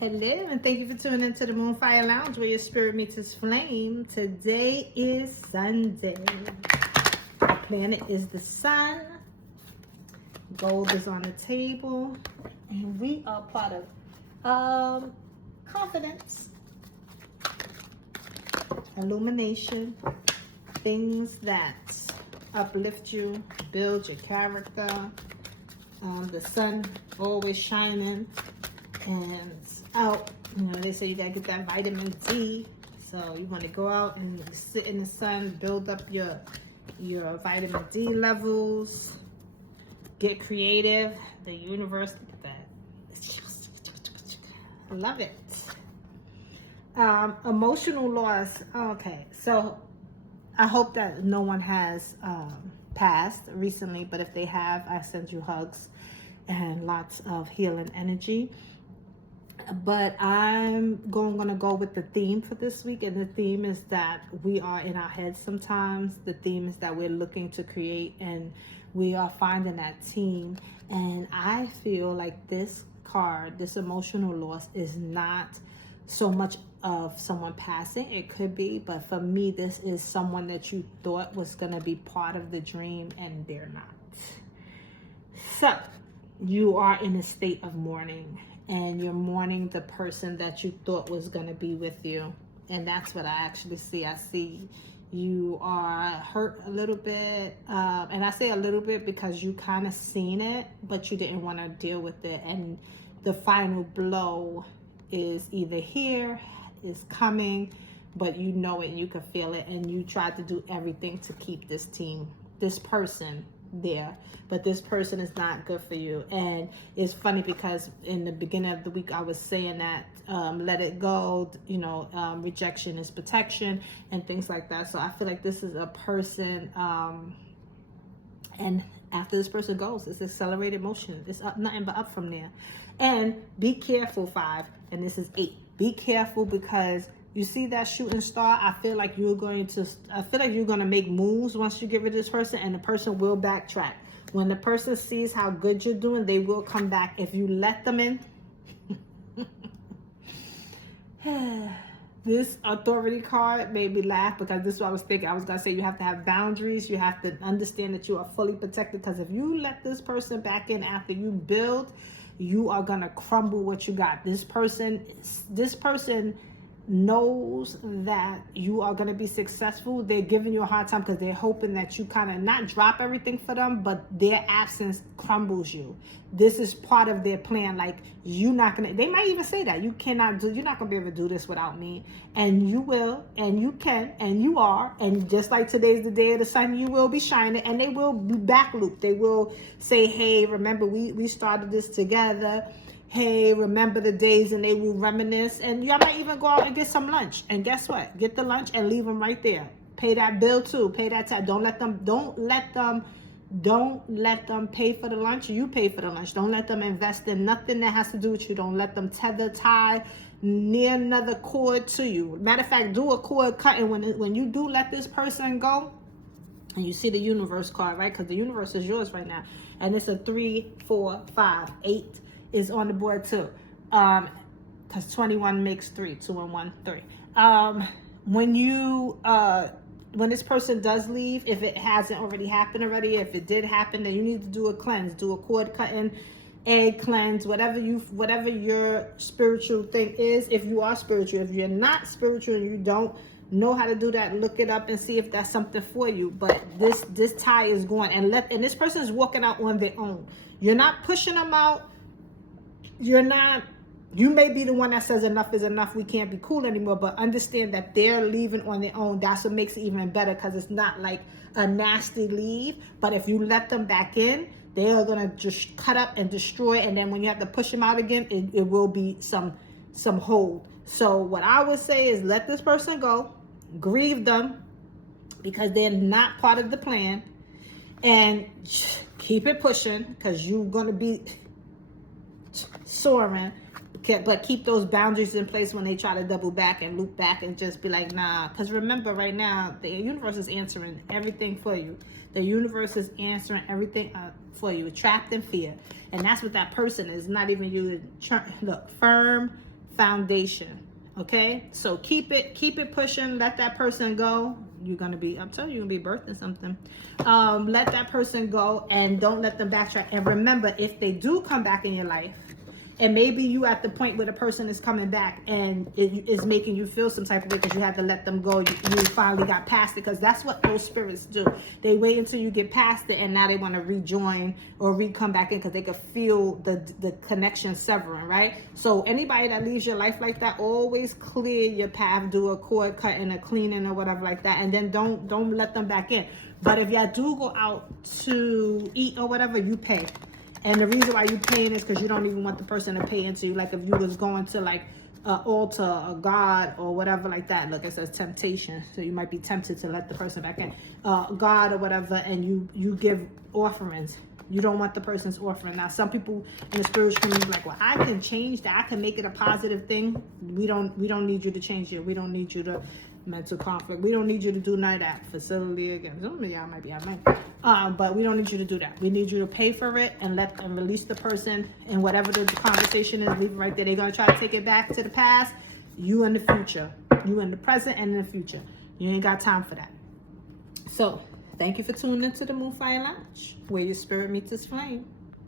Hello, and thank you for tuning into the Moonfire Lounge where your spirit meets its flame. Today is Sunday. The planet is the sun. Gold is on the table. And we are part of confidence, illumination, things that uplift you, build your character. The sun always shining and out. You know, they say you gotta get that vitamin D, so you want to go out and sit in the sun, build up your vitamin D levels, get creative. The universe, look at that. I love it. Emotional loss. Okay, so I hope that no one has passed recently, but if they have, I send you hugs and lots of healing energy. But I'm gonna go with the theme for this week, and the theme is that we are in our heads sometimes. The theme is that we're looking to create, and we are finding that team. And I feel like this card, this emotional loss, is not so much of someone passing. It could be, but for me, this is someone that you thought was gonna be part of the dream, and they're not. So you are in a state of mourning, and you're mourning the person that you thought was going to be with you. And that's what I actually see. I see you are hurt a little bit. And I say a little bit because you kind of seen it, but you didn't want to deal with it. And the final blow is either here, is coming, but you know it and you can feel it. And you tried to do everything to keep this team, this person there, but this person is not good for you. And it's funny because in the beginning of the week I was saying that let it go, you know, rejection is protection and things like that. So I feel like this is a person, and after this person goes, it's accelerated motion. It's up, nothing but up from there. And be careful, 5, and this is 8. Be careful, because you see that shooting star. I feel like you're going to make moves once you get rid of this person, and the person will backtrack. When the person sees how good you're doing, they will come back if you let them in. This authority card made me laugh, because this is what I was thinking. I was going to say you have to have boundaries. You have to understand that you are fully protected, because if you let this person back in after you build, you are going to crumble what you got. This person knows that you are going to be successful. They're giving you a hard time because they're hoping that you kind of not drop everything for them, but their absence crumbles you. This is part of their plan. Like, you're not going to, they might even say that you're not going to be able to do this without me. And you will, and you can, and you are. And just like today's the day of the sun, you will be shining, and they will be back looped. They will say, hey, remember we started this together. Hey, remember the days, and they will reminisce. And y'all might even go out and get some lunch. And guess what? Get the lunch and leave them right there. Pay that bill too. Pay that tax. Don't let them pay for the lunch. You pay for the lunch. Don't let them invest in nothing that has to do with you. Don't let them tie near another cord to you. Matter of fact, do a cord cutting when you do let this person go. And you see the universe card, right? Because the universe is yours right now. And it's a 3, 4, 5, 8. Is on the board too, because 21 makes 3. 2 and 1, 3. When this person does leave, if it hasn't already happened already, if it did happen, then you need to do a cleanse, do a cord cutting, egg cleanse, whatever your spiritual thing is. If you are spiritual, if you're not spiritual and you don't know how to do that, look it up and see if that's something for you. But this tie is going, and this person is walking out on their own. You're not pushing them out. You may be the one that says enough is enough, we can't be cool anymore, but understand that they're leaving on their own. That's what makes it even better, because it's not like a nasty leave. But if you let them back in, they are going to just cut up and destroy, and then when you have to push them out again, it will be some hold. So what I would say is let this person go, grieve them, because they're not part of the plan, and keep it pushing, because you're going to be soaring. But keep those boundaries in place when they try to double back and loop back, and just be like, nah. Because remember, right now, the universe is answering everything for you. The universe is answering everything for you. Trapped in fear. And that's what that person is. Not even you. Look, firm foundation. Okay, so keep it pushing. Let that person go. You're gonna be, I'm telling you, you're gonna be birthing something. Let that person go and don't let them backtrack. And remember, if they do come back in your life, and maybe you at the point where the person is coming back and it is making you feel some type of way because you had to let them go. You finally got past it, because that's what those spirits do. They wait until you get past it, and now they want to rejoin or come back in because they can feel the connection severing, right? So anybody that leaves your life like that, always clear your path, do a cord cutting, a cleaning or whatever like that, and then don't let them back in. But if y'all do go out to eat or whatever, you pay. And the reason why you paying is because you don't even want the person to pay into you. Like if you was going to like an altar, a god or whatever like that. Look, it says temptation. So you might be tempted to let the person back in. God or whatever, and you give offerings. You don't want the person's offering. Now, some people in the spiritual community are like, well, I can change that. I can make it a positive thing. We don't need you to change it. We don't need you to mental conflict. We don't need you to do none of that. Facility again. Some of y'all might be but we don't need you to do that. We need you to pay for it and let them release the person, and whatever the conversation is, leave it right there. They're gonna try to take it back to the past. You in the future. You in the present and in the future. You ain't got time for that. So thank you for tuning into the Moonfire Lounge, where your spirit meets its flame.